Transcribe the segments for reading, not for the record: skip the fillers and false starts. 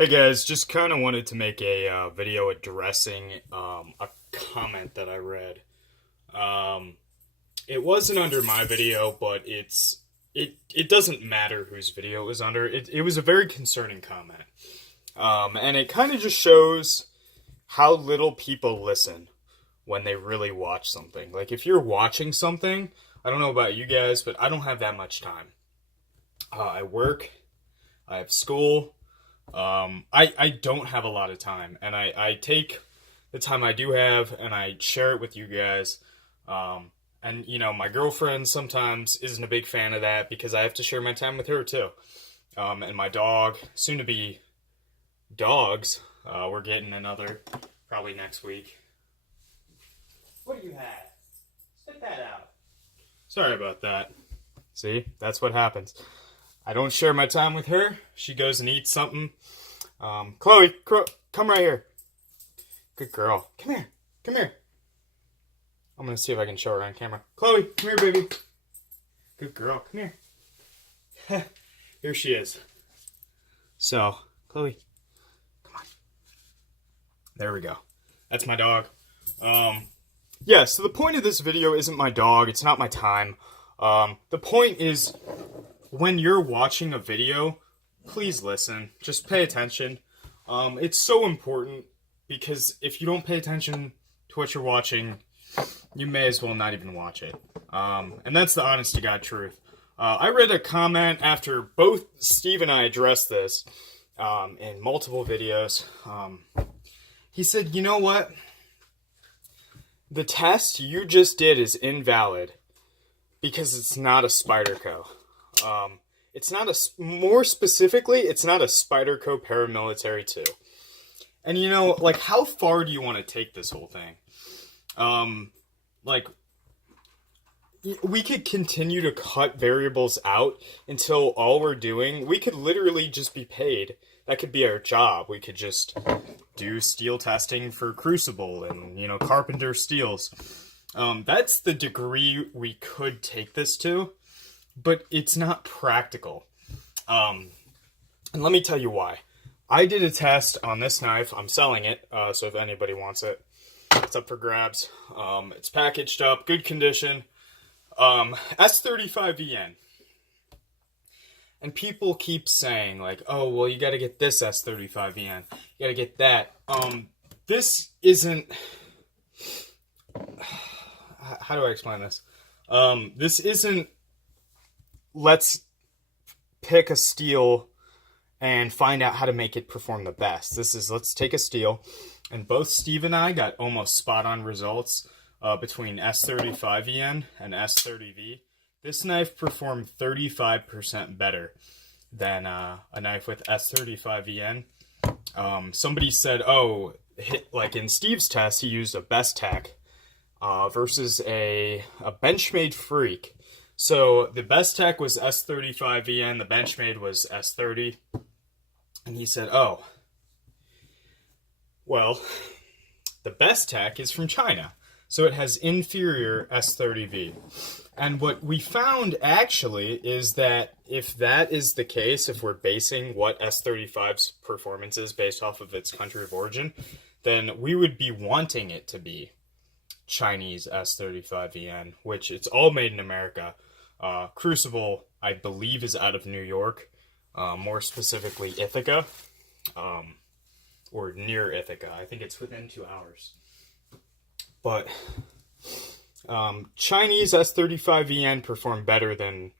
Hey guys, just kind of wanted to make a video addressing a comment that I read. Um, it wasn't under my video, but it doesn't matter whose video it was under. It was a very concerning comment, and it kind of just shows how little people listen when they really watch something. Like if you're watching something, I don't know about you guys, but I don't have that much time. I work, I have school. I don't have a lot of time, and I take the time I do have and I share it with you guys. And my girlfriend sometimes isn't a big fan of that because I have to share my time with her too. And my dog, soon to be dogs, we're getting another probably next week. What do you have? Spit that out. Sorry about that. See, that's what happens. I don't share my time with her. She goes and eats something. Chloe, come right here. Good girl. Come here. Come here. I'm going to see if I can show her on camera. Chloe, come here, baby. Good girl. Come here. Here she is. So, Chloe, come on. There we go. That's my dog. Yeah, so the point of this video isn't my dog. It's not my time. The point is, when you're watching a video, please listen. Just pay attention. It's so important because if you don't pay attention to what you're watching, you may as well not even watch it. And that's the honest to God truth. I read a comment after both Steve and I addressed this in multiple videos. He said, you know what? The test you just did is invalid because it's not a Spyderco. It's not more specifically, it's not a Spyderco Paramilitary 2. And how far do you want to take this whole thing? We could continue to cut variables out until all we're doing, we could literally just be paid. That could be our job. We could just do steel testing for Crucible and, Carpenter steels. That's the degree we could take this to. But it's not practical. And let me tell you why. I did a test on this knife. I'm selling it, so if anybody wants it, it's up for grabs. It's packaged up, good condition. S35VN. And people keep saying, oh, well, you got to get this S35VN. You got to get that. This isn't... How do I explain this? This isn't... Let's pick a steel and find out how to make it perform the best. This is, let's take a steel, and both Steve and I got almost spot-on results between S35VN and S30V. This knife performed 35% better than a knife with S35VN. Somebody said, like in Steve's test, he used a Bestech versus a Benchmade Freak. So the Bestech was S35VN, the Benchmade was S30. And he said, well, the Bestech is from China, so it has inferior S30V. And what we found actually is that if that is the case, if we're basing what S35's performance is based off of its country of origin, then we would be wanting it to be Chinese S35VN, which it's all made in America. Crucible, I believe, is out of New York, more specifically Ithaca, or near Ithaca. I think it's within 2 hours. But Chinese S35VN performed better than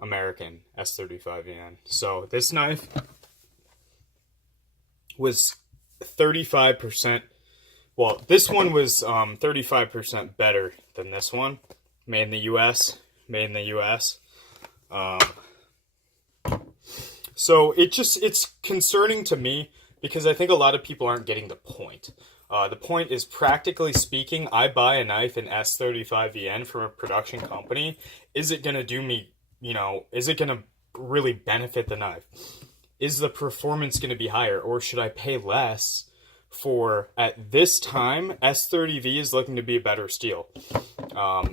American S35VN. So this knife was 35%. Well, this one was 35% better than this one, made in the U.S., So it's concerning to me because I think a lot of people aren't getting the point. The point is, practically speaking, I buy a knife in S35VN from a production company. Is it going to do me, is it going to really benefit the knife? Is the performance going to be higher, or should I pay less for, at this time, S30V is looking to be a better steel.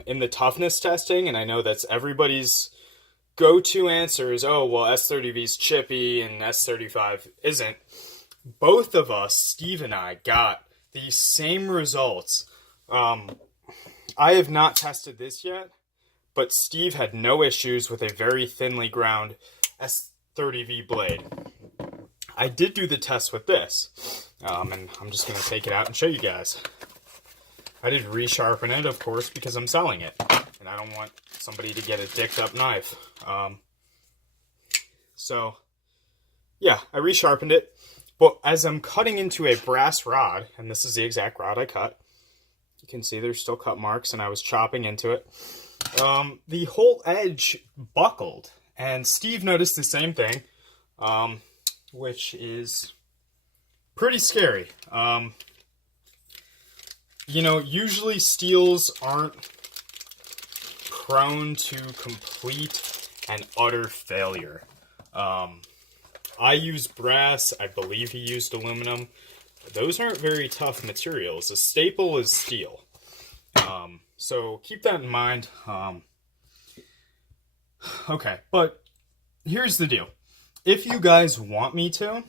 In the toughness testing, and I know that's everybody's go-to answer is, oh, well, S30V is chippy and S35 isn't. Both of us, Steve and I, got the same results. I have not tested this yet, but Steve had no issues with a very thinly ground S30V blade. I did do the test with this, and I'm just going to take it out and show you guys. I did resharpen it, of course, because I'm selling it, and I don't want somebody to get a dicked up knife. So, yeah, I resharpened it, but as I'm cutting into a brass rod, and this is the exact rod I cut, you can see there's still cut marks, and I was chopping into it. The whole edge buckled, and Steve noticed the same thing, which is pretty scary. You know, usually steels aren't prone to complete and utter failure. I use brass, I believe he used aluminum. Those aren't very tough materials. A staple is steel. So keep that in mind. Okay, but here's the deal. If you guys want me to,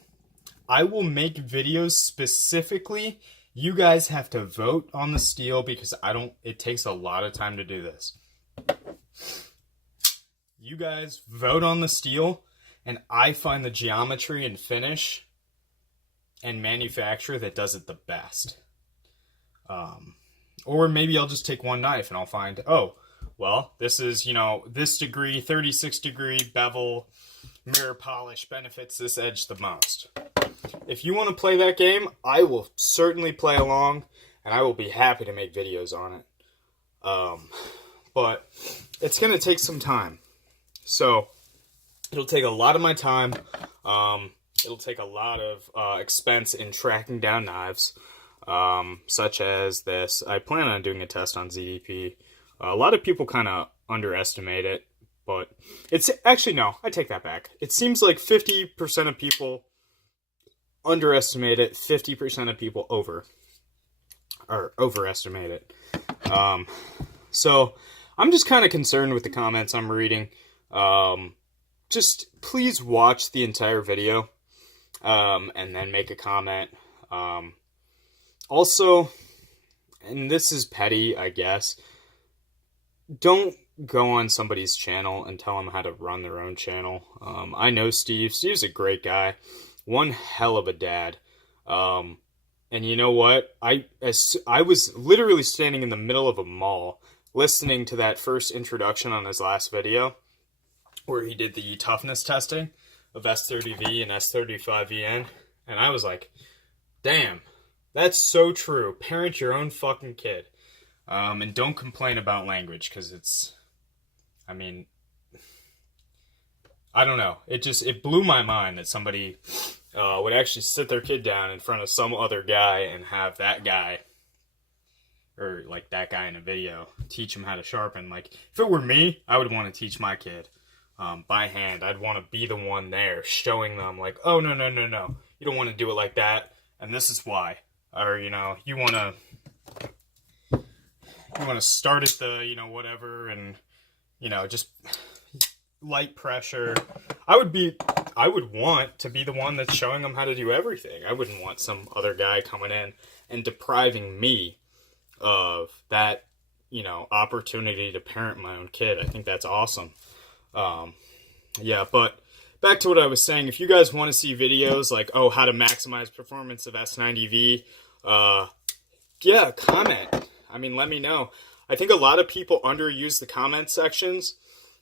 I will make videos specifically. You guys have to vote on the steel because it takes a lot of time to do this. You guys vote on the steel, and I find the geometry and finish and manufacturer that does it the best. Or maybe I'll just take one knife and I'll find, oh, well, this is, this degree, 36 degree bevel, mirror polish benefits this edge the most. If you want to play that game, I will certainly play along, and I will be happy to make videos on it. But it's going to take some time. So it'll take a lot of my time. It'll take a lot of expense in tracking down knives, such as this. I plan on doing a test on ZDP. A lot of people kind of underestimate it, but it's actually, no, I take that back. It seems like 50% of people underestimate it, 50% of people overestimate it. So I'm just kind of concerned with the comments I'm reading. Just please watch the entire video, and then make a comment. Also, and this is petty, I guess, don't go on somebody's channel and tell them how to run their own channel. I know Steve. Steve's a great guy. One hell of a dad. And you know what? I was literally standing in the middle of a mall listening to that first introduction on his last video where he did the toughness testing of S30V and S35VN, and I was like, damn, that's so true. Parent your own fucking kid. And don't complain about language, because I don't know. It blew my mind that somebody would actually sit their kid down in front of some other guy and have that guy, or like that guy in a video, teach him how to sharpen. Like, if it were me, I would want to teach my kid by hand. I'd want to be the one there showing them, like, oh, no. You don't want to do it like that, and this is why. Or, you want to start at the, whatever, and, just light pressure. I would want to be the one that's showing them how to do everything. I wouldn't want some other guy coming in and depriving me of that, opportunity to parent my own kid. I think that's awesome. Yeah, but back to what I was saying. If you guys want to see videos like, oh, how to maximize performance of S90V, yeah, comment. Let me know. I think a lot of people underuse the comment sections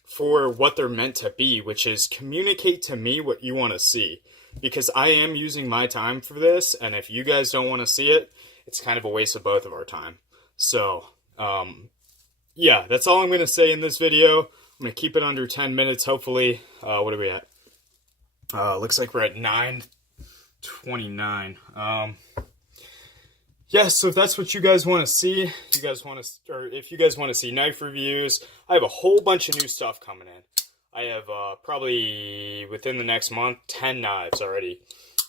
for what they're meant to be, which is communicate to me what you want to see. Because I am using my time for this, and if you guys don't want to see it, it's kind of a waste of both of our time. So, yeah, that's all I'm going to say in this video. I'm going to keep it under 10 minutes, hopefully. What are we at? Looks like we're at 9:29. Yeah, so if that's what you guys want to see, if you guys want to see knife reviews, I have a whole bunch of new stuff coming in. I have probably within the next month 10 knives already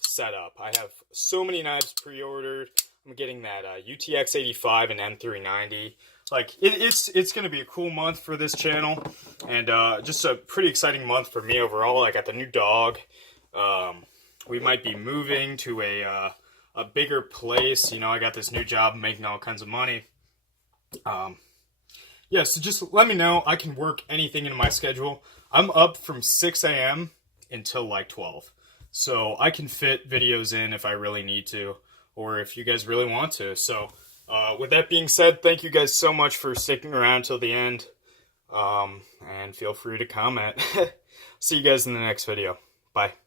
set up. I have so many knives pre-ordered. I'm getting that UTX 85 and M390. like it's gonna be a cool month for this channel, and just a pretty exciting month for me overall. I got the new dog. We might be moving to a bigger place. You know, I got this new job, making all kinds of money. Yeah, so just let me know. I can work anything into my schedule. I'm up from 6 a.m. until like 12. So I can fit videos in if I really need to, or if you guys really want to. So with that being said, thank you guys so much for sticking around till the end. And feel free to comment. See you guys in the next video. Bye.